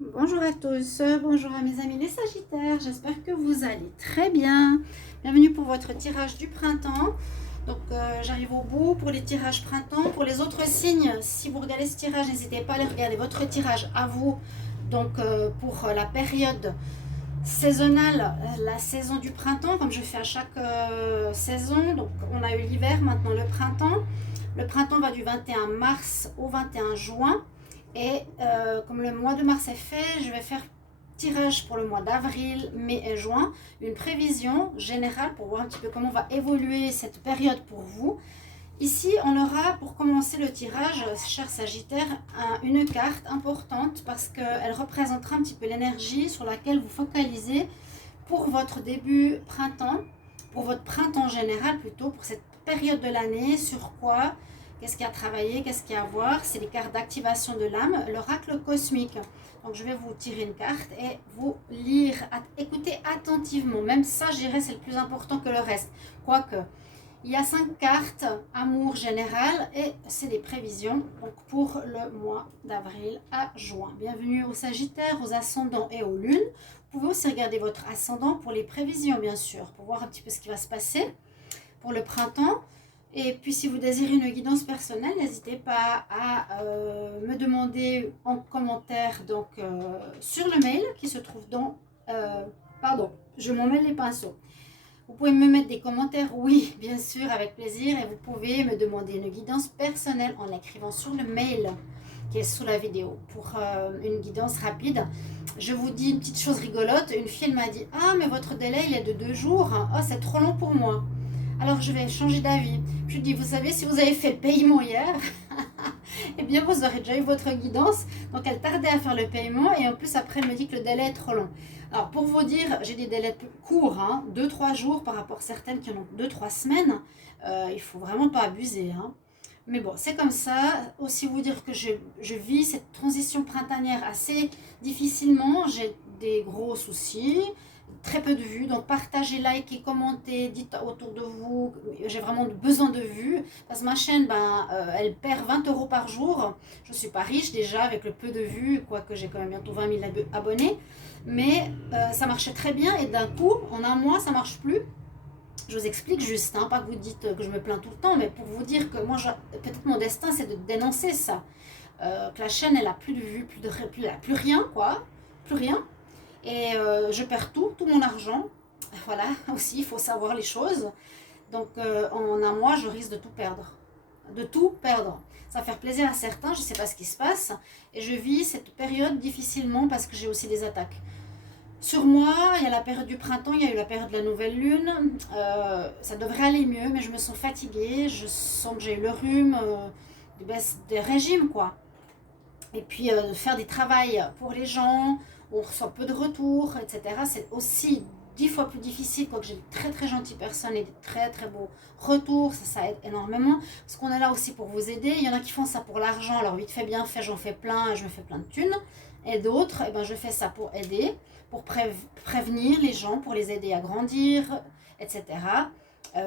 Bonjour à tous, bonjour à mes amis les Sagittaires, j'espère que vous allez très bien. Bienvenue pour votre tirage du printemps. Donc j'arrive au bout pour les tirages printemps. Pour les autres signes, si vous regardez ce tirage, n'hésitez pas à aller regarder votre tirage à vous. Donc pour la période saisonnale, la saison du printemps, comme je fais à chaque saison. Donc on a eu l'hiver, maintenant le printemps. Le printemps va du 21 mars au 21 juin. Et comme le mois de mars est fait, je vais faire tirage pour le mois d'avril, mai et juin. Une prévision générale pour voir un petit peu comment va évoluer cette période pour vous. Ici, on aura pour commencer le tirage, cher Sagittaire, une carte importante parce qu'elle représentera un petit peu l'énergie sur laquelle vous focalisez pour votre début printemps, pour votre printemps général plutôt, pour cette période de l'année, sur quoi, qu'est-ce qu'il y a à travailler, qu'est-ce qu'il y a à voir. C'est les cartes d'activation de l'âme, l'oracle cosmique. Donc je vais vous tirer une carte et vous lire, écoutez attentivement. Même ça, je dirais, c'est le plus important que le reste. Quoique, il y a 5 cartes, amour général, et c'est des prévisions donc pour le mois d'avril à juin. Bienvenue aux Sagittaires, aux ascendants et aux lunes. Vous pouvez aussi regarder votre ascendant pour les prévisions, bien sûr, pour voir un petit peu ce qui va se passer pour le printemps. Et puis si vous désirez une guidance personnelle, n'hésitez pas à me demander en commentaire donc, sur le mail qui se trouve dans... pardon, je m'en mêle les pinceaux. Vous pouvez me mettre des commentaires, oui, bien sûr, avec plaisir. Et vous pouvez me demander une guidance personnelle en écrivant sur le mail qui est sous la vidéo pour une guidance rapide. Je vous dis une petite chose rigolote. Une fille m'a dit « Ah, mais votre délai, il est de 2 jours. Oh, c'est trop long pour moi. » Alors, je vais changer d'avis. Je lui dis « Vous savez, si vous avez fait le paiement hier, eh bien, vous aurez déjà eu votre guidance. » Donc, elle tardait à faire le paiement. Et en plus, après, elle me dit que le délai est trop long. Alors, pour vous dire, j'ai des délais courts, hein, 2-3 jours par rapport à certaines qui en ont 2-3 semaines. Il ne faut vraiment pas abuser. Hein. Mais bon, c'est comme ça. Aussi vous dire que je vis cette transition printanière assez difficilement. J'ai des gros soucis, très peu de vues. Donc, partagez, likez, commentez, dites autour de vous. J'ai vraiment besoin de vues. Parce que ma chaîne, elle perd 20 € par jour. Je ne suis pas riche déjà avec le peu de vues, quoique j'ai quand même bientôt 20 000 abonnés. Mais ça marchait très bien et d'un coup, en un mois, ça ne marche plus. Je vous explique juste, hein, pas que vous dites que je me plains tout le temps, mais pour vous dire que moi, peut-être mon destin, c'est de dénoncer ça. Que la chaîne, elle a plus de vues, plus rien, quoi. Plus rien. Et je perds tout mon argent. Voilà, aussi, il faut savoir les choses. Donc, en un mois, je risque de tout perdre. De tout perdre. Ça va faire plaisir à certains, je ne sais pas ce qui se passe. Et je vis cette période difficilement parce que j'ai aussi des attaques. Sur moi, il y a la période du printemps, il y a eu la période de la nouvelle lune. Ça devrait aller mieux, mais je me sens fatiguée. Je sens que j'ai eu le rhume, des baisses de régime, quoi. Et puis, faire des travails pour les gens, on reçoit peu de retours, etc. C'est aussi 10 fois plus difficile, quoique j'ai de très très gentilles personnes et des très très beaux retours, ça aide énormément. Parce qu'on est là aussi pour vous aider. Il y en a qui font ça pour l'argent, alors vite fait, bien fait, j'en fais plein, je me fais plein de thunes. Et d'autres, eh ben, je fais ça pour aider, pour prévenir les gens, pour les aider à grandir, etc.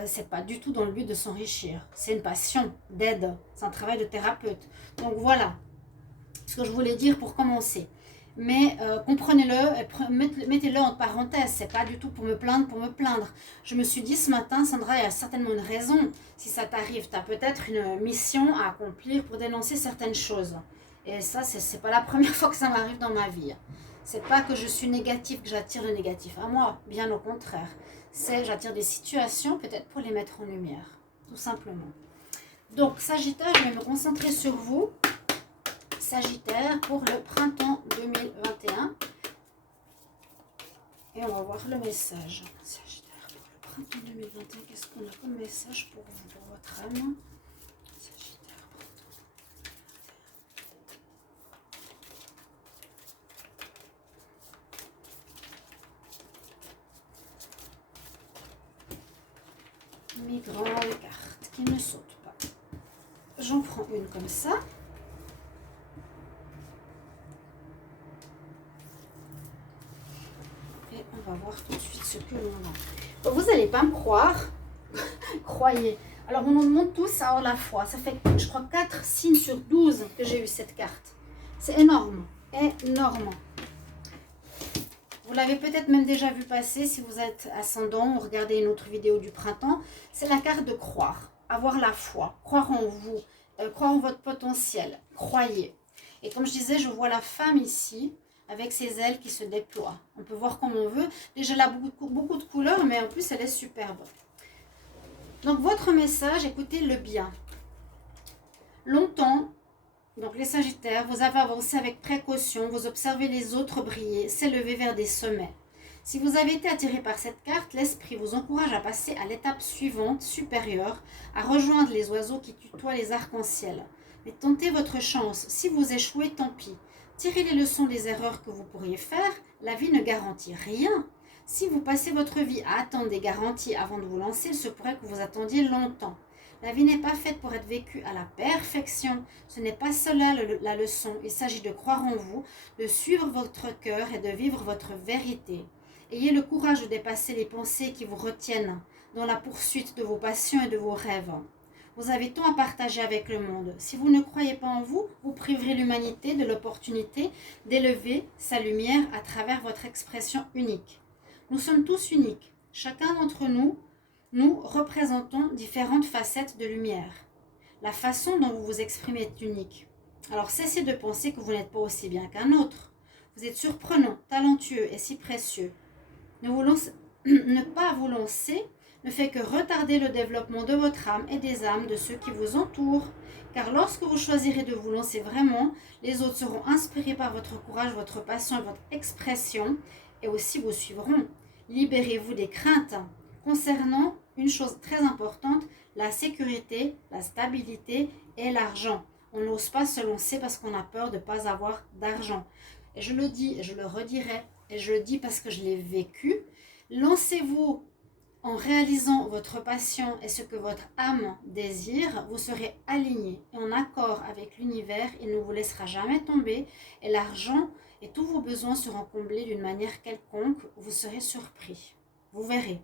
C'est pas du tout dans le but de s'enrichir. C'est une passion d'aide, c'est un travail de thérapeute. Donc voilà ce que je voulais dire pour commencer. Mais comprenez-le, mettez-le en parenthèse, c'est pas du tout pour me plaindre, Je me suis dit ce matin, Sandra, il y a certainement une raison. Si ça t'arrive, tu as peut-être une mission à accomplir pour dénoncer certaines choses. Et ça, c'est pas la première fois que ça m'arrive dans ma vie. C'est pas que je suis négative, que j'attire le négatif à moi, bien au contraire. C'est j'attire des situations peut-être pour les mettre en lumière, tout simplement. Donc, Sagittaire, je vais me concentrer sur vous. Sagittaire pour le printemps 2021 et on va voir le message. Sagittaire pour le printemps 2021, qu'est-ce qu'on a comme message pour vous, pour votre âme? Sagittaire printemps 2021. Mes grandes cartes qui ne sautent pas. J'en prends une comme ça. On va voir tout de suite ce que l'on a. Vous n'allez pas me croire. Croyez. Alors, on en demande tous à la fois. Ça fait, je crois, 4 signes sur 12 que j'ai eu cette carte. C'est énorme. Énorme. Vous l'avez peut-être même déjà vu passer si vous êtes ascendant ou regardez une autre vidéo du printemps. C'est la carte de croire, avoir la foi, croire en vous, croire en votre potentiel, croyez. Et comme je disais, je vois la femme ici avec ses ailes qui se déploient. On peut voir comme on veut. Déjà, elle a beaucoup de couleurs, mais en plus, elle est superbe. Donc, votre message, écoutez-le bien. Longtemps, donc les Sagittaires, vous avez avancé avec précaution, vous observez les autres briller, s'élever vers des sommets. Si vous avez été attiré par cette carte, l'esprit vous encourage à passer à l'étape suivante, supérieure, à rejoindre les oiseaux qui tutoient les arcs-en-ciel. Mais tentez votre chance. Si vous échouez, tant pis. Tirez les leçons des erreurs que vous pourriez faire. La vie ne garantit rien. Si vous passez votre vie à attendre des garanties avant de vous lancer, il se pourrait que vous attendiez longtemps. La vie n'est pas faite pour être vécue à la perfection. Ce n'est pas cela la leçon. Il s'agit de croire en vous, de suivre votre cœur et de vivre votre vérité. Ayez le courage de dépasser les pensées qui vous retiennent dans la poursuite de vos passions et de vos rêves. Vous avez tant à partager avec le monde. Si vous ne croyez pas en vous, vous priverez l'humanité de l'opportunité d'élever sa lumière à travers votre expression unique. Nous sommes tous uniques. Chacun d'entre nous, nous représentons différentes facettes de lumière. La façon dont vous vous exprimez est unique. Alors cessez de penser que vous n'êtes pas aussi bien qu'un autre. Vous êtes surprenant, talentueux et si précieux. Ne pas vous lancer ne fait que retarder le développement de votre âme et des âmes de ceux qui vous entourent. Car lorsque vous choisirez de vous lancer vraiment, les autres seront inspirés par votre courage, votre passion et votre expression, et aussi vous suivront. Libérez-vous des craintes. Concernant une chose très importante, la sécurité, la stabilité et l'argent. On n'ose pas se lancer parce qu'on a peur de ne pas avoir d'argent. Et je le dis et je le redirai, et je le dis parce que je l'ai vécu. Lancez-vous en réalisant votre passion et ce que votre âme désire, vous serez aligné et en accord avec l'univers. Il ne vous laissera jamais tomber et l'argent et tous vos besoins seront comblés d'une manière quelconque. Vous serez surpris. Vous verrez.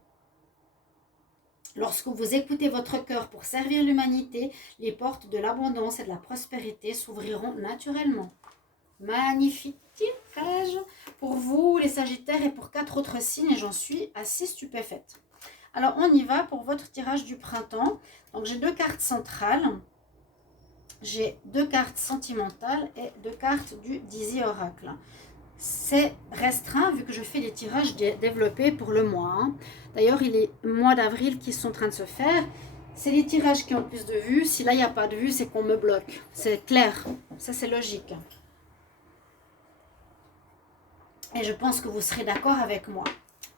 Lorsque vous écoutez votre cœur pour servir l'humanité, les portes de l'abondance et de la prospérité s'ouvriront naturellement. Magnifique tirage pour vous les Sagittaires et pour 4 autres signes et j'en suis assez stupéfaite. Alors on y va pour votre tirage du printemps. Donc j'ai 2 cartes centrales, j'ai 2 cartes sentimentales et 2 cartes du Dizzy Oracle. C'est restreint vu que je fais des tirages développés pour le mois. Hein. D'ailleurs, il est mois d'avril qui sont en train de se faire. C'est les tirages qui ont le plus de vues. Si là, il n'y a pas de vues, c'est qu'on me bloque. C'est clair. Ça, c'est logique. Et je pense que vous serez d'accord avec moi.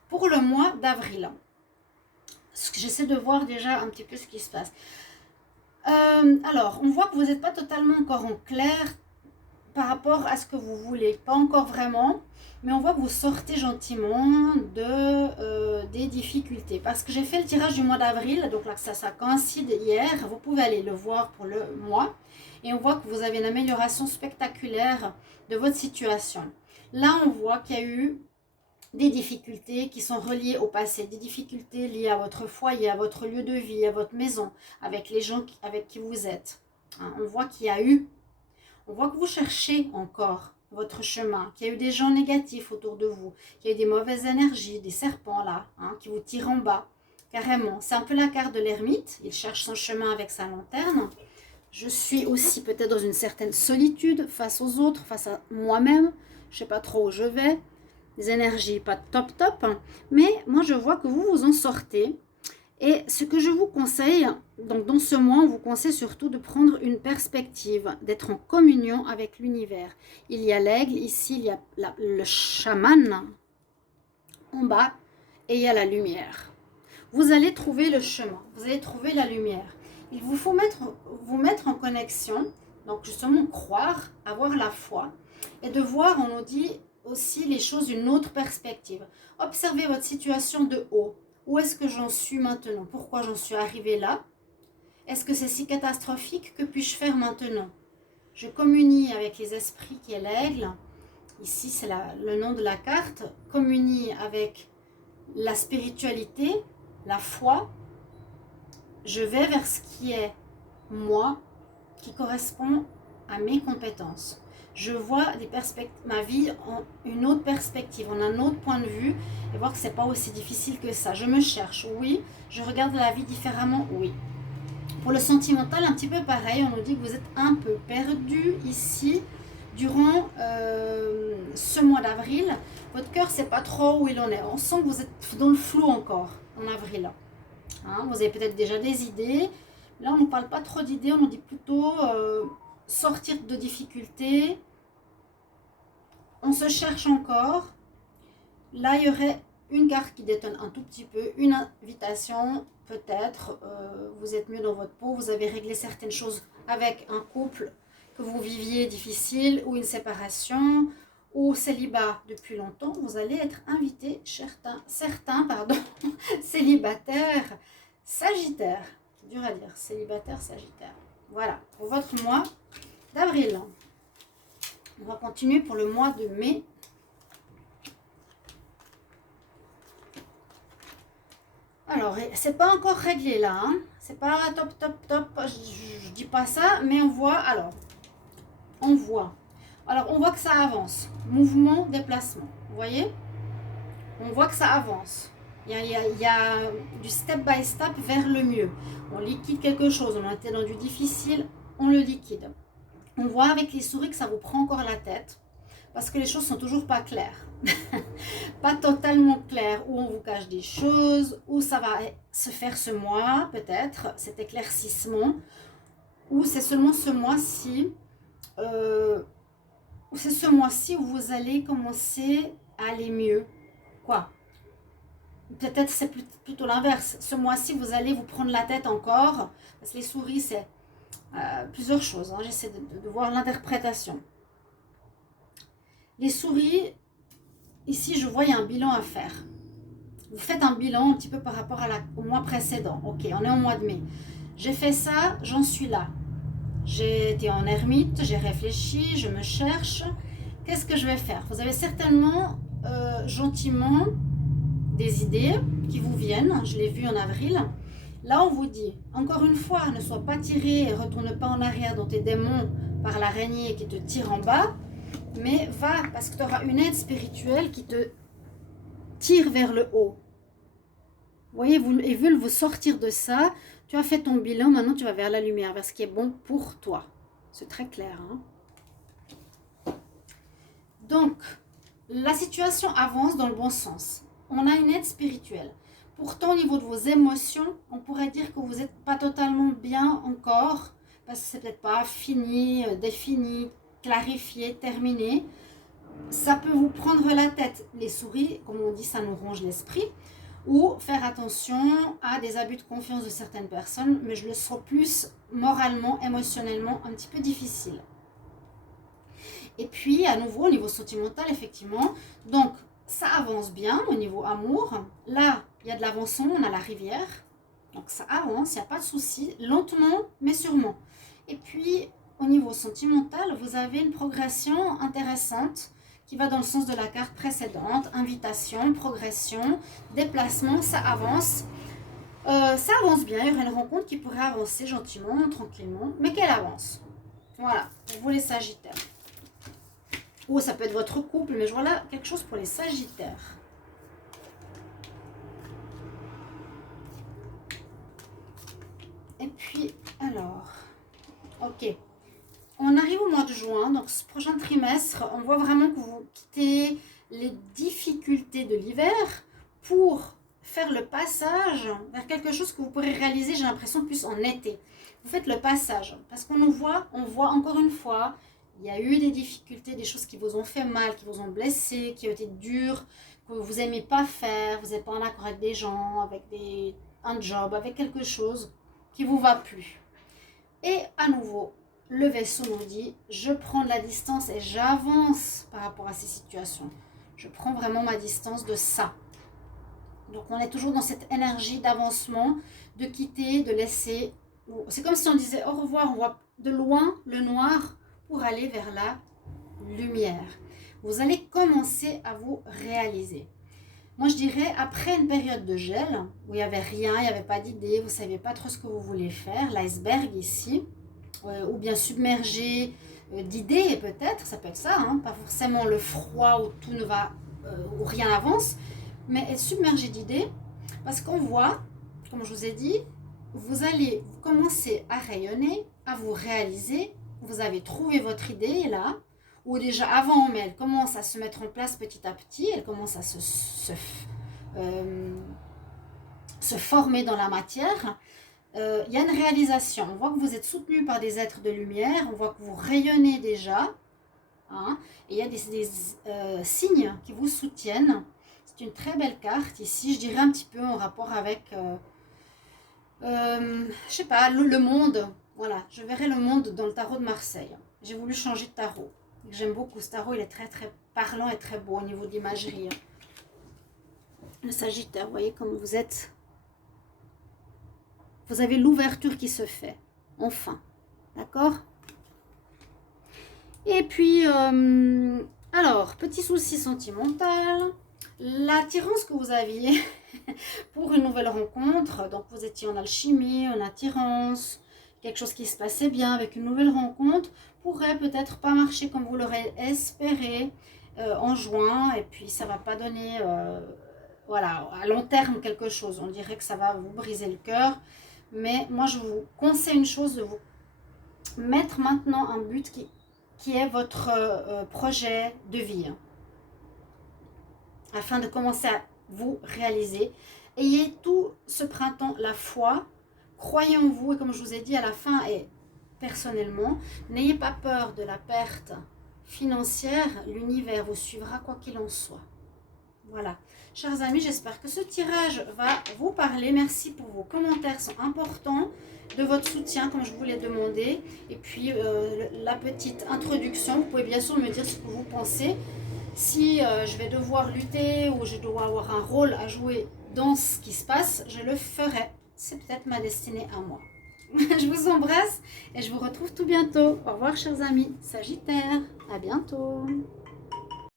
Pour le mois d'avril, j'essaie de voir déjà un petit peu ce qui se passe. Alors, on voit que vous n'êtes pas totalement encore en clair par rapport à ce que vous voulez, pas encore vraiment, mais on voit que vous sortez gentiment des difficultés. Parce que j'ai fait le tirage du mois d'avril, donc là ça coïncide hier, vous pouvez aller le voir pour le mois, et on voit que vous avez une amélioration spectaculaire de votre situation. Là, on voit qu'il y a eu des difficultés qui sont reliées au passé, des difficultés liées à votre foyer, à votre lieu de vie, à votre maison, avec les gens avec qui vous êtes. Hein, on voit qu'il y a eu... On voit que vous cherchez encore votre chemin, qu'il y a eu des gens négatifs autour de vous, qu'il y a eu des mauvaises énergies, des serpents là, hein, qui vous tirent en bas, carrément. C'est un peu la carte de l'ermite, il cherche son chemin avec sa lanterne. Je suis aussi peut-être dans une certaine solitude face aux autres, face à moi-même, je ne sais pas trop où je vais, des énergies pas top, hein. Mais moi je vois que vous vous en sortez. Et ce que je vous conseille, donc dans ce mois, on vous conseille surtout de prendre une perspective, d'être en communion avec l'univers. Il y a l'aigle, ici il y a le chaman en bas et il y a la lumière. Vous allez trouver le chemin, vous allez trouver la lumière. Il vous faut vous mettre en connexion, donc justement croire, avoir la foi et de voir, on nous dit aussi les choses d'une autre perspective. Observez votre situation de haut. Où est-ce que j'en suis maintenant? Pourquoi j'en suis arrivée là? Est-ce que c'est si catastrophique? Que puis-je faire maintenant? Je communie avec les esprits qui est l'aigle. Ici, c'est le nom de la carte. Communie avec la spiritualité, la foi. Je vais vers ce qui est moi, qui correspond à mes compétences. je vois ma vie en une autre perspective, en un autre point de vue, et voir que c'est pas aussi difficile que ça. Je me cherche, oui. Je regarde la vie différemment, oui. Pour le sentimental, un petit peu pareil, on nous dit que vous êtes un peu perdu ici durant ce mois d'avril. Votre cœur ne sait pas trop où il en est. On sent que vous êtes dans le flou encore en avril. Hein, vous avez peut-être déjà des idées. Là, on ne nous parle pas trop d'idées, on nous dit plutôt sortir de difficultés. On se cherche encore. Là, il y aurait une carte qui détonne un tout petit peu, une invitation, peut-être, vous êtes mieux dans votre peau, vous avez réglé certaines choses avec un couple que vous viviez difficile, ou une séparation, ou célibat depuis longtemps, vous allez être invité, certains célibataires, sagittaires, dur à dire, célibataire, sagittaire. Voilà, pour votre mois d'avril. On va continuer pour le mois de mai. Alors, c'est pas encore réglé là, hein. C'est pas top, je dis pas ça, mais on voit, alors, on voit que ça avance, mouvement, déplacement, vous voyez, on voit que ça avance, il y a du step by step vers le mieux, on liquide quelque chose, on était dans du difficile, on le liquide, on voit avec les souris que ça vous prend encore la tête, parce que les choses sont toujours pas claires. Pas totalement claires, où on vous cache des choses, où ça va se faire ce mois, peut-être, cet éclaircissement, ou c'est seulement ce mois-ci, c'est ce mois-ci où vous allez commencer à aller mieux. Quoi? Peut-être c'est plutôt l'inverse. Ce mois-ci, vous allez vous prendre la tête encore, parce que les souris, c'est plusieurs choses. Hein. J'essaie de voir l'interprétation. Les souris, ici, je vois, il y a un bilan à faire. Vous faites un bilan un petit peu par rapport au mois précédent. Ok, on est au mois de mai. J'ai fait ça, j'en suis là. J'ai été en ermite, j'ai réfléchi, je me cherche. Qu'est-ce que je vais faire? Vous avez certainement, gentiment, des idées qui vous viennent. Je l'ai vu en avril. Là, on vous dit, encore une fois, ne sois pas tiré et retourne pas en arrière dans tes démons par l'araignée qui te tire en bas. Mais va, parce que tu auras une aide spirituelle qui te tire vers le haut. Vous voyez, ils veulent vous sortir de ça. Tu as fait ton bilan, maintenant tu vas vers la lumière, vers ce qui est bon pour toi. C'est très clair. Hein? Donc, la situation avance dans le bon sens. On a une aide spirituelle. Pourtant, au niveau de vos émotions, on pourrait dire que vous n'êtes pas totalement bien encore, parce que c'est peut-être pas fini, défini, clarifié, terminé. Ça peut vous prendre la tête. Les souris, comme on dit, ça nous ronge l'esprit. Ou faire attention à des abus de confiance de certaines personnes, mais je le sens plus moralement, émotionnellement, un petit peu difficile. Et puis, à nouveau, au niveau sentimental, effectivement, donc ça avance bien au niveau amour. Là, il y a de l'avancement, on a la rivière. Donc ça avance, il n'y a pas de souci, lentement, mais sûrement. Et puis, au niveau sentimental, vous avez une progression intéressante qui va dans le sens de la carte précédente. Invitation, progression, déplacement, ça avance. Ça avance bien, il y aurait une rencontre qui pourrait avancer gentiment, tranquillement, mais qu'elle avance. Voilà, pour vous les Sagittaires. Ou ça peut être votre couple, mais je vois là quelque chose pour les Sagittaires. Et puis, alors, ok. On arrive au mois de juin, donc ce prochain trimestre, on voit vraiment que vous quittez les difficultés de l'hiver pour faire le passage vers quelque chose que vous pourrez réaliser, j'ai l'impression, plus en été. Vous faites le passage, parce qu'on voit encore une fois, il y a eu des difficultés, des choses qui vous ont fait mal, qui vous ont blessé, qui ont été dures, que vous n'aimez pas faire, vous n'êtes pas en accord avec des gens, avec un job, avec quelque chose qui ne vous va plus. Et à nouveau, le vaisseau nous dit, je prends de la distance et j'avance par rapport à ces situations. Je prends vraiment ma distance de ça. Donc on est toujours dans cette énergie d'avancement, de quitter, de laisser. C'est comme si on disait au revoir, on voit de loin le noir pour aller vers la lumière. Vous allez commencer à vous réaliser. Moi je dirais, après une période de gel, où il n'y avait rien, il n'y avait pas d'idée, vous ne saviez pas trop ce que vous voulez faire, l'iceberg ici, ou bien submergé d'idées peut-être, ça peut être ça, hein, pas forcément le froid où tout ne va, où rien n'avance, mais être submergé d'idées, parce qu'on voit, comme je vous ai dit, vous allez commencer à rayonner, à vous réaliser, vous avez trouvé votre idée là, ou déjà avant, mais elle commence à se mettre en place petit à petit, elle commence à se former dans la matière. Il y a une réalisation, on voit que vous êtes soutenu par des êtres de lumière, on voit que vous rayonnez déjà, hein, et il y a des signes qui vous soutiennent. C'est une très belle carte ici, je dirais un petit peu en rapport avec, je sais pas, le monde. Voilà, je verrai le monde dans le tarot de Marseille. J'ai voulu changer de tarot. J'aime beaucoup ce tarot, il est très très parlant et très beau au niveau d'imagerie. Le Sagittaire, vous voyez comme vous êtes. Vous avez l'ouverture qui se fait, enfin, d'accord? Et puis, alors, petit souci sentimental, l'attirance que vous aviez pour une nouvelle rencontre, donc vous étiez en alchimie, en attirance, quelque chose qui se passait bien avec une nouvelle rencontre, pourrait peut-être pas marcher comme vous l'aurez espéré en juin, et puis ça va pas donner, voilà, à long terme quelque chose, on dirait que ça va vous briser le cœur. Mais moi, je vous conseille une chose, de vous mettre maintenant un but qui est votre projet de vie. Hein, afin de commencer à vous réaliser. Ayez tout ce printemps la foi. Croyez en vous. Et comme je vous ai dit à la fin, et personnellement, n'ayez pas peur de la perte financière. L'univers vous suivra quoi qu'il en soit. Voilà. Chers amis, j'espère que ce tirage va vous parler. Merci pour vos commentaires, sont importants, de votre soutien comme je vous l'ai demandé. Et puis la petite introduction, vous pouvez bien sûr me dire ce que vous pensez. Si je vais devoir lutter ou je dois avoir un rôle à jouer dans ce qui se passe, je le ferai. C'est peut-être ma destinée à moi. Je vous embrasse et je vous retrouve tout bientôt. Au revoir chers amis Sagittaires, à bientôt.